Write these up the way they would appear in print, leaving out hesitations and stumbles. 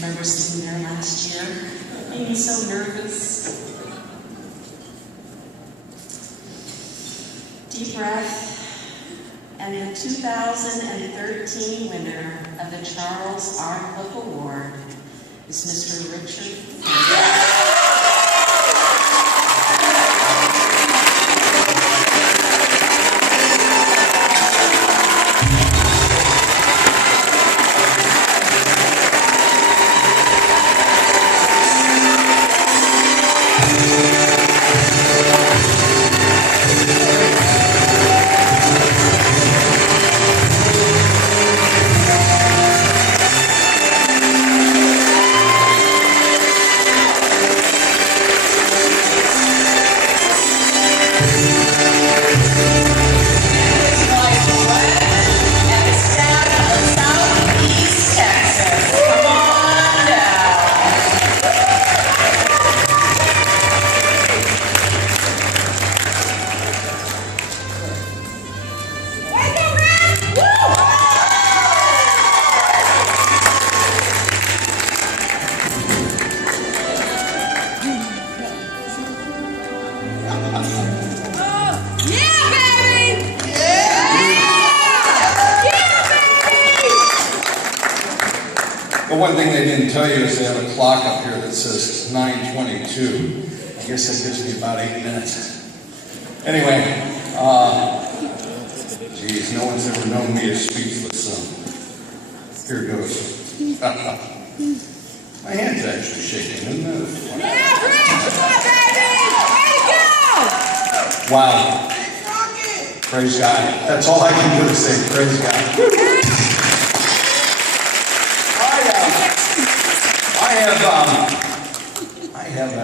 remember sitting there last year, being so nervous. Deep breath. And the 2013 winner of the Charles R. Cook Award is Mr. Richard Franke. One thing they didn't tell you is they have a clock up here that says 9:22. I guess that gives me about 8 minutes. Anyway, geez, no one's ever known me as speechless, so here goes. My hand's actually shaking, isn't it? Yeah, come on, baby! Way to go! Wow. Praise God. That's all I can do is say, praise God. I have a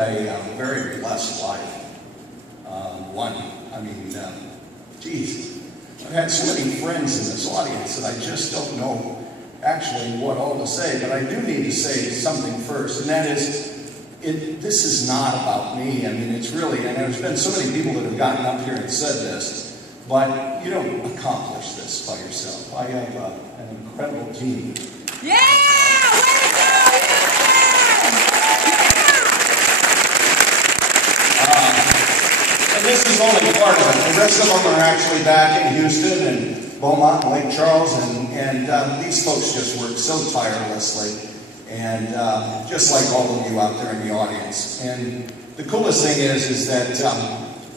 very blessed life. Geez, I've had so many friends in this audience that I just don't know actually what all to say, but I do need to say something first, and that is, this is not about me. I mean, it's really, and there's been so many people that have gotten up here and said this, but you don't accomplish this by yourself. I have an incredible team. Yeah! Way to go! And this is only part of it. The rest of them are actually back in Houston and Beaumont and Lake Charles, and these folks just work so tirelessly, and just like all of you out there in the audience. And the coolest thing is that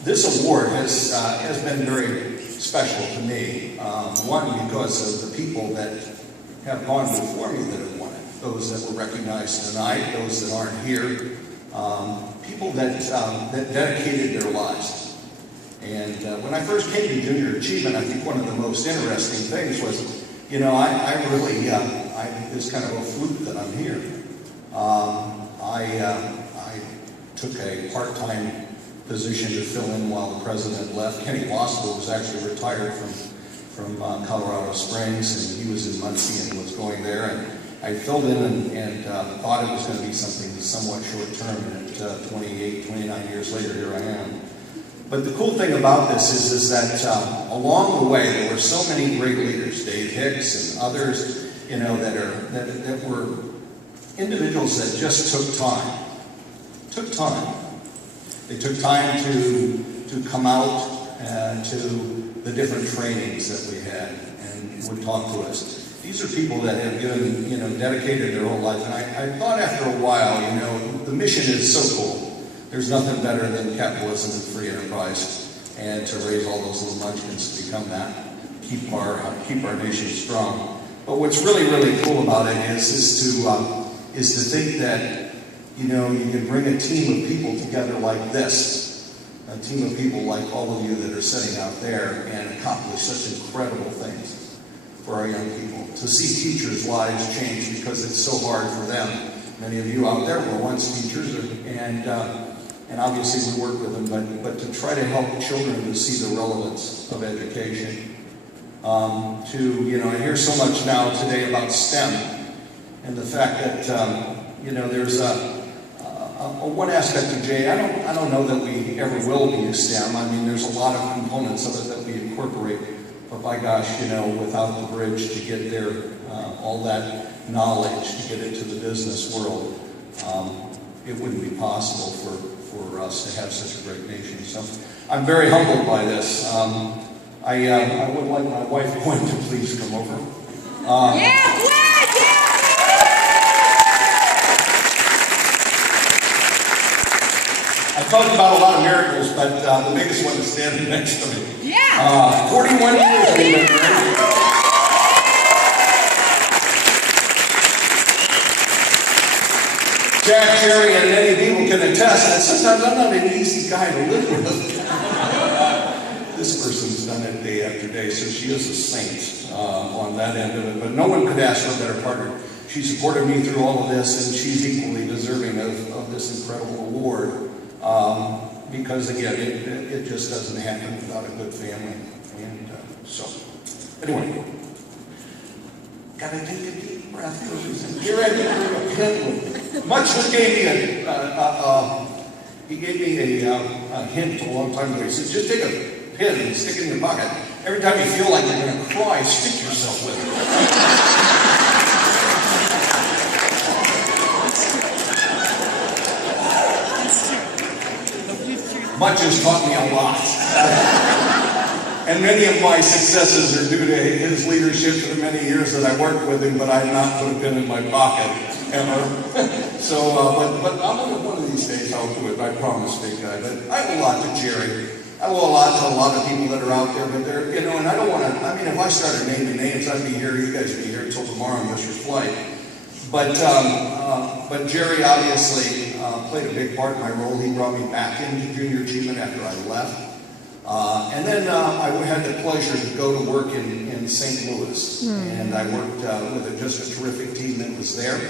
this award has been very special to me. One, because of the people that have gone before me that have won it, those that were recognized tonight, those that aren't here. People that dedicated their lives. And when I first came to Junior Achievement, I think one of the most interesting things was, it's kind of a fluke that I'm here. I took a part-time position to fill in while the president left. Kenny Wassel was actually retired from Colorado Springs, and he was in Muncie and was going there. And I filled in and thought it was going to be something somewhat short-term, and 29 years later, here I am. But the cool thing about this is that along the way, there were so many great leaders, Dave Hicks and others, that were individuals that just took time. They took time to come out to the different trainings that we had and would talk to us. These are people that have given, dedicated their whole life. And I thought after a while, the mission is so cool. There's nothing better than capitalism and free enterprise, and to raise all those little munchkins to become that, keep our nation strong. But what's really, really cool about it is to think that, you can bring a team of people together like this, a team of people like all of you that are sitting out there, and accomplish such incredible things for our young people. To see teachers' lives change because it's so hard for them. Many of you out there were once teachers, and obviously we work with them, but to try to help children to see the relevance of education. I hear so much now today about STEM, and the fact that there's one aspect of J. I don't know that we ever will be a STEM. I mean, there's a lot of components of it that we incorporate, But by gosh, you know, without the bridge to get there, all that knowledge to get into the business world, it wouldn't be possible for us to have such a great nation. So I'm very humbled by this. I would like my wife, Gwen, to please come over. Yeah, Gwen, yeah! I talked about a lot of miracles, but the biggest one is standing next to me. Yeah! 41 years we've been married. Jack, Jerry, and many people can attest that sometimes I'm not an easy guy to live with. This person's done it day after day, so she is a saint on that end of it. But no one could ask for a better partner. She supported me through all of this, and she's equally deserving of this incredible award. Because again, it just doesn't happen without a good family. And so, anyway, gotta take a deep breath. Here I bring a pen with me. Much just gave me he gave me a hint a long time ago. He said, just take a pen and stick it in your pocket. Every time you feel like you're going to cry, stick yourself with it. Much has taught me a lot. And many of my successes are due to his leadership for the many years that I worked with him, but I have not put a pen in my pocket ever. So, but one of these days I'll do it, I promise, big guy. But I owe a lot to Jerry. I owe a lot to a lot of people that are out there, but they're, you know, and I don't want to, I mean, if I started naming names, I'd be here, you guys would be here until tomorrow and miss your flight. But Jerry obviously played a big part in my role. He brought me back into junior achievement after I left. And then I had the pleasure to go to work in St. Louis. And I worked with just a terrific team that was there.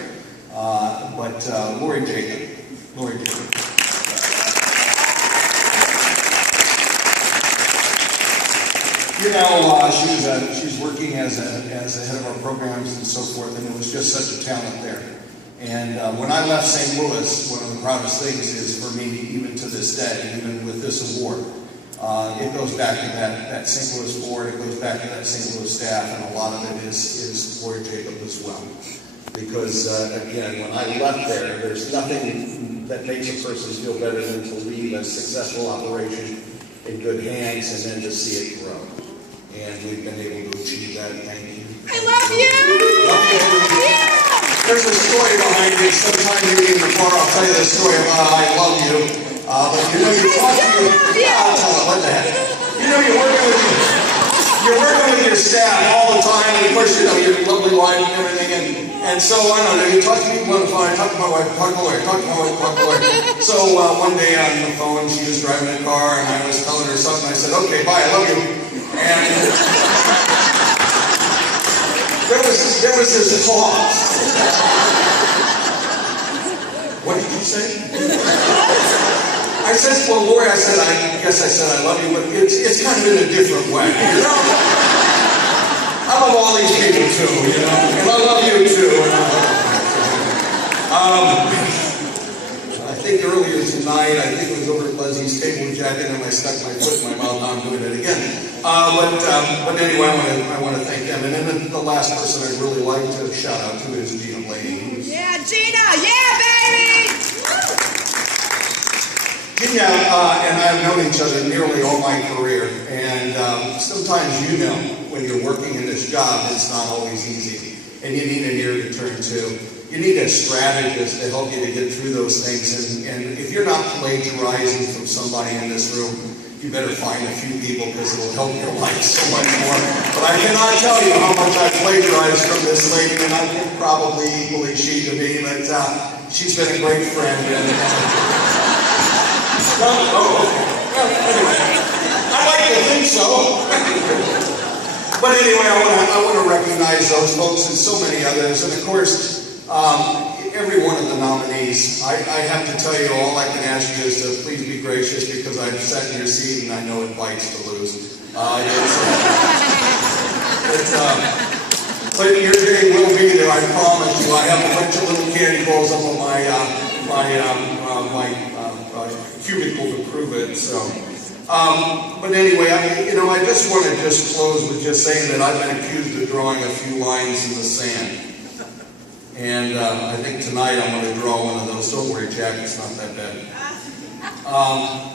Lori Jacob. You know, she's working as a head of our programs and so forth, and it was just such a talent there. And when I left St. Louis, one of the proudest things is for me, even to this day, even with this award, it goes back to that St. Louis board, it goes back to that St. Louis staff, and a lot of it is Lori Jacob as well. Because, again, when I left there, there's nothing that makes a person feel better than to leave a successful operation in good hands and then to see it grow. And we've been able to achieve that. Thank you. I love you! Yeah! There's a story behind it. Sometime maybe in the car, I'll tell you the story about I love you. But you know, you talk to I'll tell it. What the heck? You know, you're working with your staff all the time, and of course, you know, your lovely wife and everything. And so, I don't know, you talk to people on the phone, talk to my wife, talk to my lawyer, talk to my wife, talk to my lawyer. So one day on the phone, she was driving a car, and I was telling her something. I said, okay, bye, I love you. And there was this pause. What did you say? I said, well, Lori, I guess I said I love you, but it's kind of in a different way, you know? I love all these people too, you know, and I love you too. I think earlier tonight, I think it was over at Leslie's table jacket, and I stuck my foot in my mouth. Now I'm doing it again. But anyway, I want to thank them. And then the last person I'd really like to shout out to is Gina Blaney. Yeah, Gina! Yeah, baby! Gina and I have known each other nearly all my career, and sometimes you know when you're working in this job, it's not always easy, and you need an ear to turn to. You need a strategist to help you to get through those things, and if you're not plagiarizing from somebody in this room, you better find a few people because it'll help your life so much more. But I cannot tell you how much I've plagiarized from this lady, and I think probably equally she to me, but she's been a great friend. Anyway, I like to think so. But anyway, I want to recognize those folks and so many others. And of course, every one of the nominees, I have to tell you, all I can ask you is to please be gracious because I've sat in your seat and I know it bites to lose. But your day will be there, I promise you. I have a bunch of little candy balls up on my cubicle to prove it. So But anyway, I just want to close with just saying that I've been accused of drawing a few lines in the sand. And I think tonight I'm going to draw one of those. Don't worry, Jack, it's not that bad. I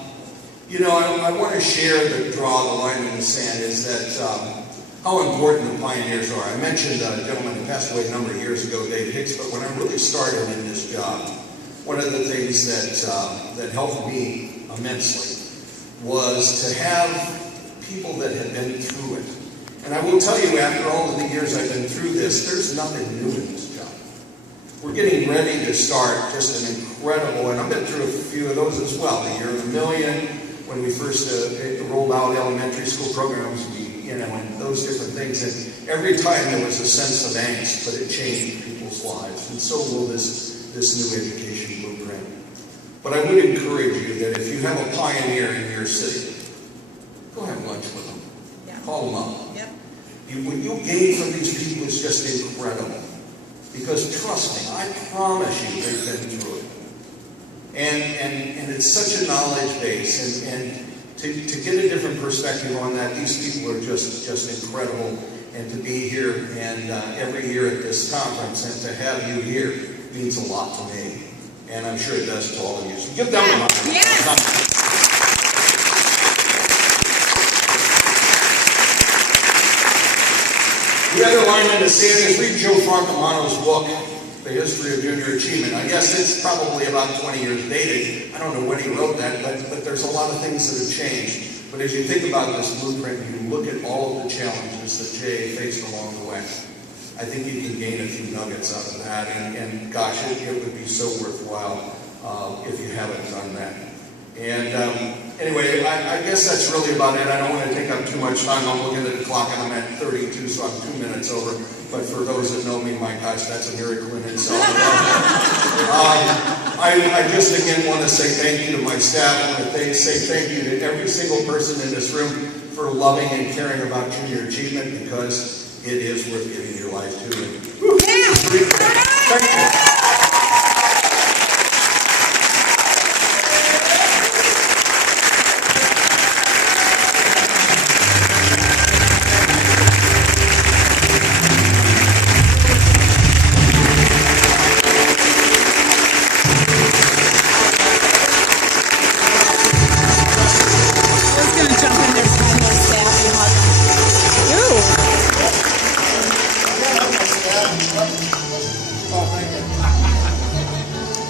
want to share draw the line in the sand is that how important the pioneers are. I mentioned a gentleman who passed away a number of years ago, Dave Hicks, but when I really started in this job, one of the things that helped me immensely was to have people that had been through it. And I will tell you, after all of the years I've been through this, there's nothing new in this job. We're getting ready to start just an incredible, and I've been through a few of those as well. The Year of the Million, when we first rolled out elementary school programs, and those different things. And every time there was a sense of angst, but it changed people's lives. And so will this new education blueprint. But I would encourage you that if you have a pioneer in your city, go have lunch with them. Yeah. Call them up. Yep. What you'll gain from these people is just incredible. Because trust me, I promise you they've been through it. And it's such a knowledge base. And to get a different perspective on that, these people are just incredible. And to be here and every year at this conference and to have you here means a lot to me. And I'm sure it does to all of you. So give them a round. Yes. The other line in the sand is read Joe Franke's book, The History of Junior Achievement. I guess it's probably about 20 years dated. I don't know when he wrote that, but there's a lot of things that have changed. But as you think about this blueprint, you look at all of the challenges that Jay faced along the way. I think you can gain a few nuggets out of that, and gosh, it would be so worthwhile if you haven't done that. And anyway, I guess that's really about it. I don't want to take up too much time. I'm looking at the clock and I'm at 32, so I'm 2 minutes over. But for those that know me, my gosh, that's a miracle in itself. I just again want to say thank you to my staff. I want to say thank you to every single person in this room for loving and caring about junior achievement, because it is worth giving your life to. Thank you.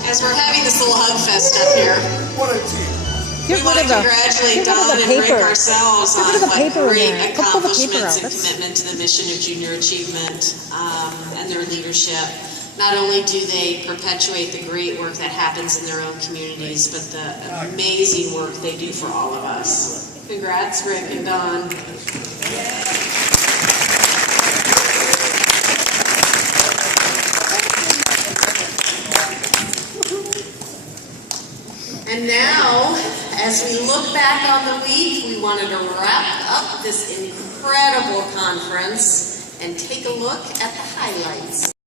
As we're having this little hug fest up here, we want to congratulate Don and Rick ourselves on what great accomplishments and commitment to the mission of junior achievement and their leadership. Not only do they perpetuate the great work that happens in their own communities, but the amazing work they do for all of us. Congrats, Rick and Don. And now, as we look back on the week, we wanted to wrap up this incredible conference and take a look at the highlights.